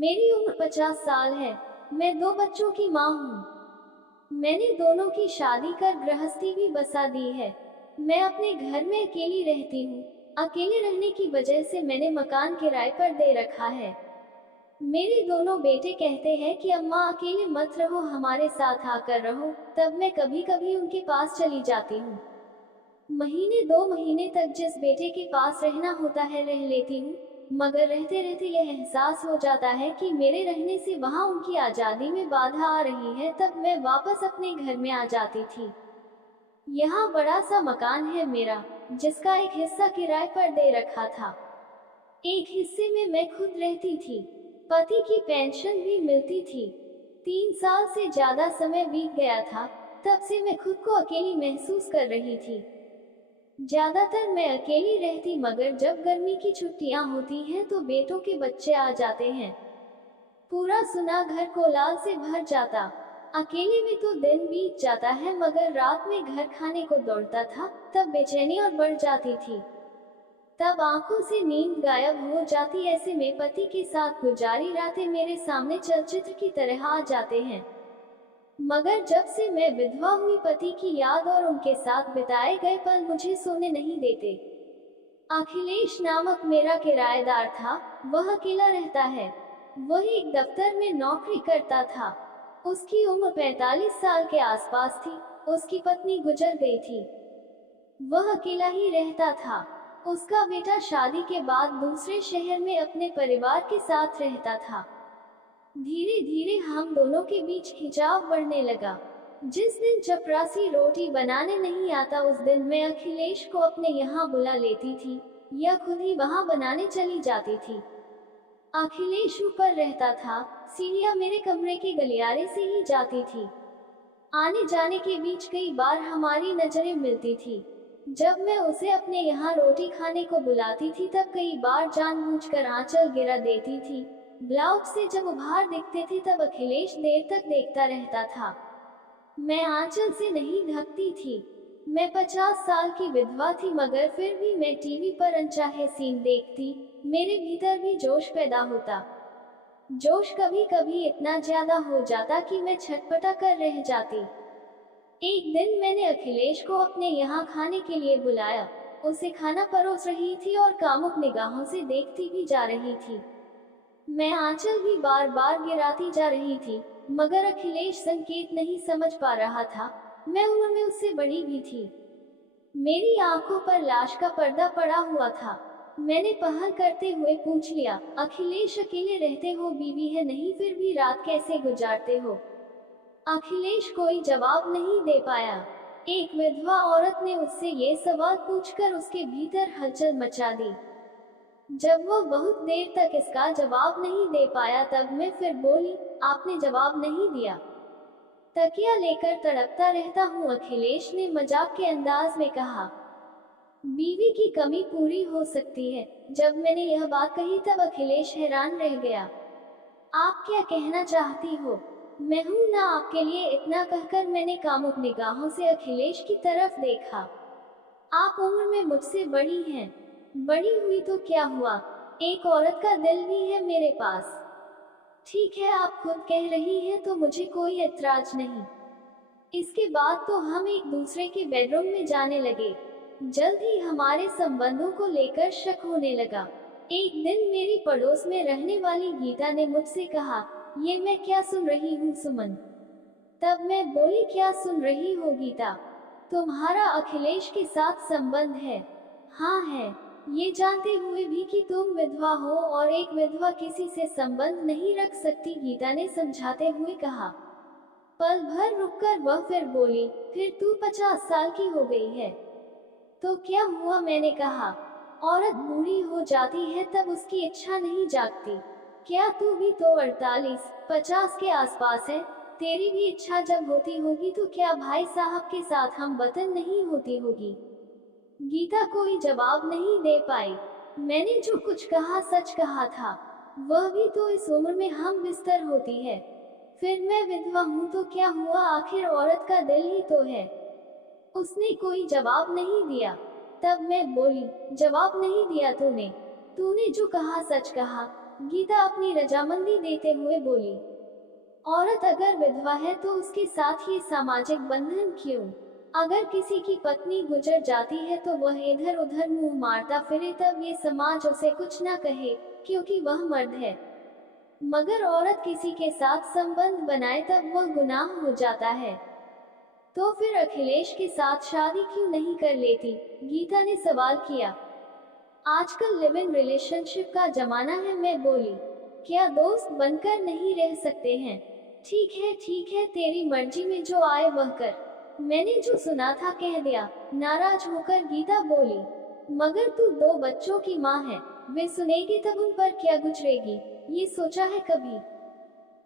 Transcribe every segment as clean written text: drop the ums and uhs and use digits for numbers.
मेरी उम्र 50 साल है। मैं 2 बच्चों की माँ हूँ। मैंने दोनों की शादी कर गृहस्थी भी बसा दी है। मैं अपने घर में अकेली रहती हूँ। अकेले रहने की वजह से मैंने मकान किराए पर दे रखा है। मेरे दोनों बेटे कहते हैं कि अम्मा अकेले मत रहो, हमारे साथ आकर रहो। तब मैं कभी कभी उनके पास चली जाती हूँ। महीने 2 महीने तक जिस बेटे के पास रहना होता है रह लेती हूँ, मगर रहते रहते यह एहसास हो जाता है कि मेरे रहने से वहाँ उनकी आज़ादी में बाधा आ रही है। तब मैं वापस अपने घर में आ जाती थी। यहाँ बड़ा सा मकान है मेरा, जिसका एक हिस्सा किराए पर दे रखा था। एक हिस्से में मैं खुद रहती थी। पति की पेंशन भी मिलती थी। 3 साल से ज्यादा समय बीत गया था, तब से मैं खुद को अकेली महसूस कर रही थी। ज्यादातर मैं अकेली रहती, मगर जब गर्मी की छुट्टियां होती हैं तो बेटों के बच्चे आ जाते हैं। पूरा सुना घर कोलाहल से भर जाता। अकेले में तो दिन बीत जाता है, मगर रात में घर खाने को दौड़ता था, तब बेचैनी और बढ़ जाती थी। तब आंखों से नींद गायब हो जाती। ऐसे में पति के साथ गुजारी रातें मेरे सामने चलचित्र की तरह आ जाते हैं। मगर जब से मैं विधवा हुई, पति की याद और उनके साथ बिताए गए पल मुझे सोने नहीं देते। अखिलेश नामक मेरा किराएदार था। वह अकेला रहता है। वह एक दफ्तर में नौकरी करता था। उसकी उम्र 45 साल के आसपास थी। उसकी पत्नी गुजर गई थी। वह अकेला ही रहता था। उसका बेटा शादी के बाद दूसरे शहर में अपने परिवार के साथ रहता था। धीरे धीरे हम दोनों के बीच खिंचाव बढ़ने लगा। जिस दिन चपरासी रोटी बनाने नहीं आता, उस दिन मैं अखिलेश को अपने यहाँ बुला लेती थी या खुद ही वहाँ बनाने चली जाती थी। अखिलेश ऊपर रहता था। सीढ़ियाँ मेरे कमरे के गलियारे से ही जाती थी। आने जाने के बीच कई बार हमारी नजरें मिलती थी। जब मैं उसे अपने यहाँ रोटी खाने को बुलाती थी, तब कई बार जानबूझकर आंचल गिरा देती थी। ब्लाउज से जब उभार दिखते थे, तब अखिलेश देर तक देखता रहता था। मैं आंचल से नहीं ढकती थी। मैं 50 साल की विधवा थी, मगर फिर भी मैं टीवी पर अनचाहे सीन देखती। मेरे भीतर भी जोश पैदा होता। जोश कभी कभी इतना ज्यादा हो जाता कि मैं छटपटा कर रह जाती। एक दिन मैंने अखिलेश को अपने यहाँ खाने के लिए बुलाया। उसे खाना परोस रही थी और कामुक निगाहों से देखती भी जा रही थी। मैं आंचल भी बार बार गिराती जा रही थी, मगर अखिलेश संकेत नहीं समझ पा रहा था। मैं उम्र में उससे बड़ी भी थी। मेरी आंखों पर लाश का पर्दा पड़ा हुआ था। मैंने पहल करते हुए पूछ लिया, अखिलेश अकेले रहते हो, बीवी है नहीं, फिर भी रात कैसे गुजारते हो? अखिलेश कोई जवाब नहीं दे पाया। एक विधवा औरत ने उससे ये सवाल पूछकर उसके भीतर हलचल मचा दी। जब वो बहुत देर तक इसका जवाब नहीं दे पाया, तब मैं फिर बोली, आपने जवाब नहीं दिया। तकिया लेकर तड़पता रहता हूँ, अखिलेश ने मजाक के अंदाज में कहा। बीवी की कमी पूरी हो सकती है। जब मैंने यह बात कही, तब अखिलेश हैरान रह गया। आप क्या कहना चाहती हो? मैं हूं ना आपके लिए, इतना कहकर मैंने कामुक निगाहों से अखिलेश की तरफ देखा। आप उम्र में मुझसे बड़ी हैं। बड़ी हुई तो क्या हुआ, एक औरत का दिल भी है मेरे पास। ठीक है, आप खुद कह रही हैं तो मुझे कोई ऐतराज नहीं। इसके बाद तो हम एक दूसरे के बेडरूम में जाने लगे। जल्द ही हमारे संबंधों को लेकर शक होने लगा। एक दिन मेरी पड़ोस में रहने वाली गीता ने मुझसे कहा, ये मैं क्या सुन रही हूँ सुमन? तब मैं बोली, क्या सुन रही हो गीता? तुम्हारा अखिलेश के साथ संबंध है? हाँ है। ये जानते हुए भी कि तुम विधवा हो और एक विधवा किसी से संबंध नहीं रख सकती, गीता ने समझाते हुए कहा। पल भर रुककर वह फिर बोली, फिर तू 50 साल की हो गई है तो क्या हुआ? मैंने कहा, औरत बूढ़ी हो जाती है तब उसकी इच्छा नहीं जागती। क्या तू भी तो 48-50 के आसपास है? तेरी भी इच्छा जब होती होगी तो क्या भाई साहब के साथ हम वतन नहीं होती होगी? गीता कोई जवाब नहीं दे पाई। मैंने जो कुछ कहा सच कहा था। वह भी तो इस उम्र में हम बिस्तर होती है। फिर मैं विधवा हूँ तो क्या हुआ, आखिर औरत का दिल ही तो है। उसने कोई जवाब नहीं दिया। तब मैं बोली, जवाब नहीं दिया तूने? तूने जो कहा सच कहा। गीता अपनी रजामंदी देते हुए बोली। औरत अगर विधवा है तो उसके साथ ये सामाजिक बंधन क्यों? अगर किसी की पत्नी गुजर जाती है तो वह इधर उधर मुंह मारता फिरे तब ये समाज उसे कुछ न कहे, क्योंकि वह मर्द है। मगर औरत किसी के साथ संबंध बनाए तब वह गुनाह हो जाता है। तो फिर अखिलेश के साथ शादी क्यों नहीं कर लेती? गीता ने सवाल किया। आजकल लिव इन रिलेशनशिप का जमाना है, मैं बोली। क्या दोस्त बनकर नहीं रह सकते हैं? ठीक है, तेरी मर्जी में जो आए वह कर। मैंने जो सुना था कह दिया, नाराज होकर गीता बोली। मगर तू 2 बच्चों की माँ है, वे सुनेगी तब उन पर क्या गुजरेगी, ये सोचा है कभी?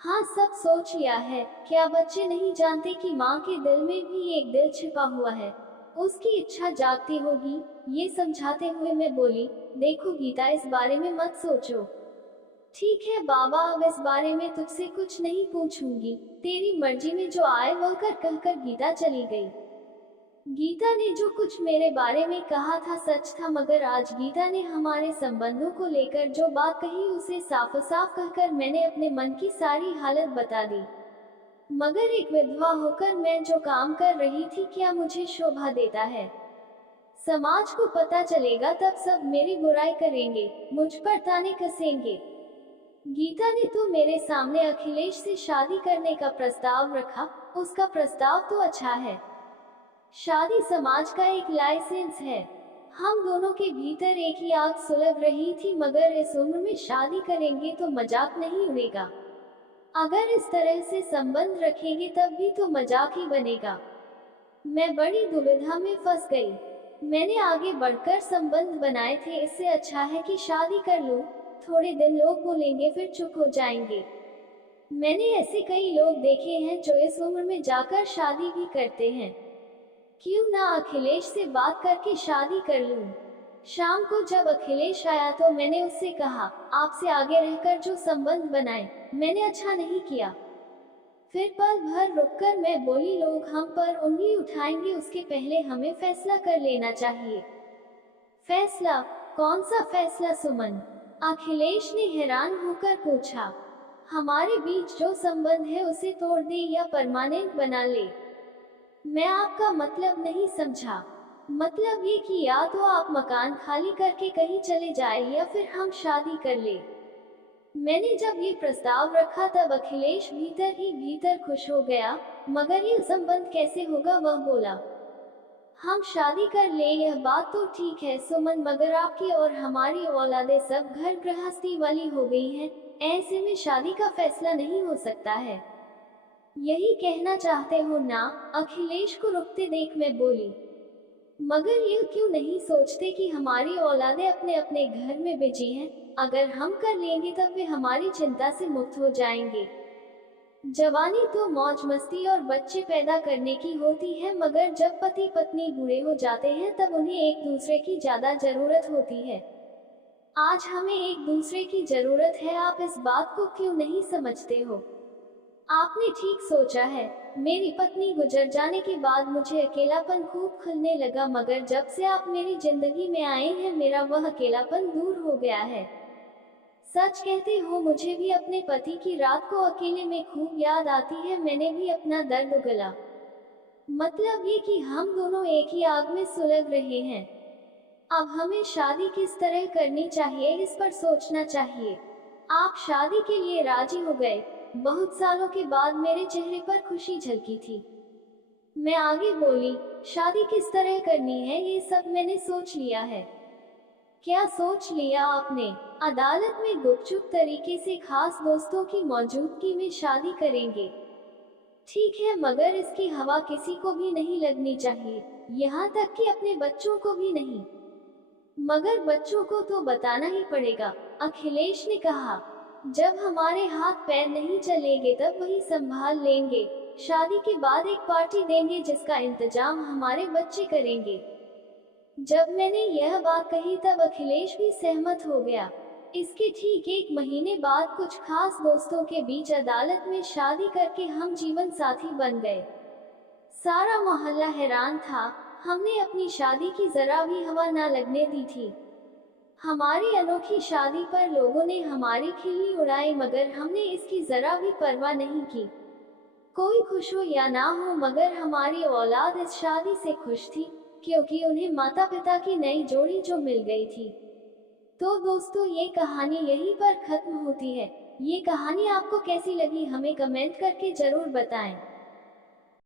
हाँ, सब सोच लिया है। क्या बच्चे नहीं जानते कि माँ के दिल में भी एक दिल छिपा हुआ है, उसकी इच्छा जागती होगी। ये समझाते हुए मैं बोली, देखो गीता, इस बारे में मत सोचो। ठीक है बाबा, अब इस बारे में तुझसे कुछ नहीं पूछूंगी, तेरी मर्जी में जो आए वह कर, कहकर गीता चली गई। गीता ने जो कुछ मेरे बारे में कहा था सच था, मगर आज गीता ने हमारे संबंधों को लेकर जो बात कही उसे साफ साफ कहकर मैंने अपने मन की सारी हालत बता दी। मगर एक विधवा होकर मैं जो काम कर रही थी क्या मुझे शोभा देता है? समाज को पता चलेगा तब सब मेरी बुराई करेंगे, मुझ पर ताने कसेंगे। गीता ने तो मेरे सामने अखिलेश से शादी करने का प्रस्ताव रखा, उसका प्रस्ताव तो अच्छा है। शादी समाज का एक लाइसेंस है। हम दोनों के भीतर एक ही आग सुलग रही थी, मगर इस उम्र में शादी करेंगे तो मजाक नहीं उड़ेगा। अगर इस तरह से संबंध रखेंगे तब भी तो मजाक ही बनेगा। मैं बड़ी दुविधा में फंस गई। मैंने आगे बढ़कर संबंध बनाए थे, इससे अच्छा है कि शादी कर लूं। थोड़े दिन लोग बोलेंगे फिर चुप हो जाएंगे। मैंने ऐसे कई लोग देखे हैं जो इस उम्र में जाकर शादी भी करते हैं। क्यों ना अखिलेश से बात करके शादी कर लूं। शाम को जब अखिलेश आया तो मैंने उससे कहा, आपसे आगे रहकर जो संबंध बनाए मैंने अच्छा नहीं किया। फिर पल भर रुककर मैं बोली, लोग हम पर उंगली उठाएंगे उसके पहले हमें फैसला कर लेना चाहिए। फैसला? कौन सा फैसला सुमन? अखिलेश ने हैरान होकर पूछा। हमारे बीच जो संबंध है उसे तोड़ दे या परमानेंट बना ले। मैं आपका मतलब नहीं समझा। मतलब ये कि या तो आप मकान खाली करके कहीं चले जाए या फिर हम शादी कर ले। मैंने जब ये प्रस्ताव रखा तब अखिलेश भीतर ही भीतर खुश हो गया, मगर ये संबंध कैसे होगा वह बोला। हम शादी कर ले यह बात तो ठीक है सुमन, मगर आपकी और हमारी औलादें सब घर गृहस्थी वाली हो गई हैं, ऐसे में शादी का फैसला नहीं हो सकता है। यही कहना चाहते हो ना? अखिलेश को रुकते देख मैं बोली। मगर ये क्यों नहीं सोचते कि हमारी औलादें अपने अपने घर में बिजी हैं, अगर हम कर लेंगे तब वे हमारी चिंता से मुक्त हो जाएंगे। जवानी तो मौज मस्ती और बच्चे पैदा करने की होती है, मगर जब पति पत्नी बूढ़े हो जाते हैं तब उन्हें एक दूसरे की ज्यादा जरूरत होती है। आज हमें एक दूसरे की जरूरत है, आप इस बात को क्यों नहीं समझते हो? आपने ठीक सोचा है। मेरी पत्नी गुजर जाने के बाद मुझे अकेलापन खूब खलने लगा, मगर जब से आप मेरी जिंदगी में आए हैं मेरा वह अकेलापन दूर हो गया है। सच कहते हो, मुझे भी अपने पति की रात को अकेले में खूब याद आती है। मैंने भी अपना दर्द उगला। मतलब ये कि हम दोनों एक ही आग में सुलग रहे हैं। अब हमें शादी किस तरह करनी चाहिए इस पर सोचना चाहिए। आप शादी के लिए राजी हो गए। बहुत सालों के बाद मेरे चेहरे पर खुशी झलकी थी। मैं आगे बोली, शादी किस तरह करनी है ये सब मैंने सोच लिया है। क्या सोच लिया आपने? अदालत में गुपचुप तरीके से खास दोस्तों की मौजूदगी में शादी करेंगे। ठीक है, मगर इसकी हवा किसी को भी नहीं लगनी चाहिए, यहाँ तक कि अपने बच्चों को भी नहीं। मगर बच्चों को तो बताना ही पड़ेगा, अखिलेश ने कहा। जब हमारे हाथ पैर नहीं चलेंगे तब वही संभाल लेंगे। शादी के बाद एक पार्टी देंगे जिसका इंतजाम हमारे बच्चे करेंगे। जब मैंने यह बात कही तब अखिलेश भी सहमत हो गया। इसके ठीक 1 महीने बाद कुछ खास दोस्तों के बीच अदालत में शादी करके हम जीवन साथी बन गए। सारा मोहल्ला हैरान था। हमने अपनी शादी की जरा भी हवा ना लगने दी थी। हमारी अनोखी शादी पर लोगों ने हमारी खिल्ली उड़ाई, मगर हमने इसकी जरा भी परवाह नहीं की। कोई खुश हो या ना हो, मगर हमारी औलाद इस शादी से खुश थी, क्योंकि उन्हें माता पिता की नई जोड़ी जो मिल गई थी। तो दोस्तों, ये कहानी यहीं पर खत्म होती है। ये कहानी आपको कैसी लगी हमें कमेंट करके जरूर बताएं।